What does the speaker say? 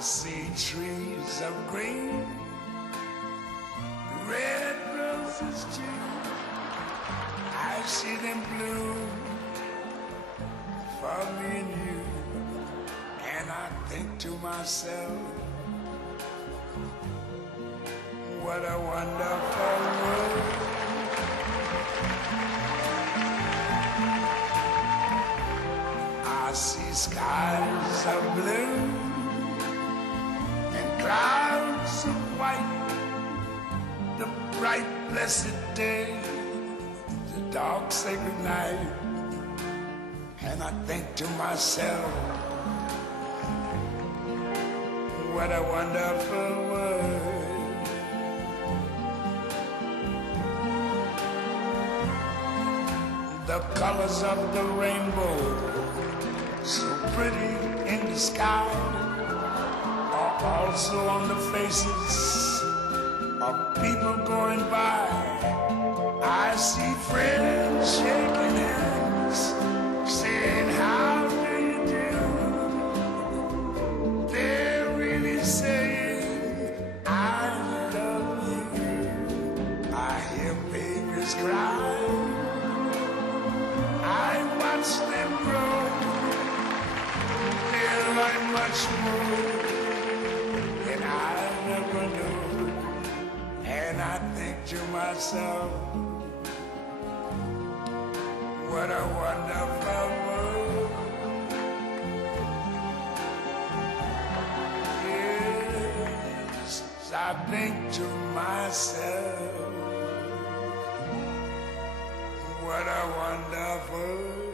see trees of green, red roses too. I see them bloom for me and you. And I think to myself, what a wonderful world. I see skies of blue and clouds of white, the bright blessed day, the dark sacred night. And I think to myself, what a wonderful world. The colors of the rainbow, so pretty in the sky, are also on the faces of people going by. I see friends shaking hands, saying, how do you do? They're really saying, I love you. I hear babies cry, I watch them grow. They'll learn much more than I never knew. And I think to myself, what a wonderful world. Yes, I think to myself, what a wonderful world.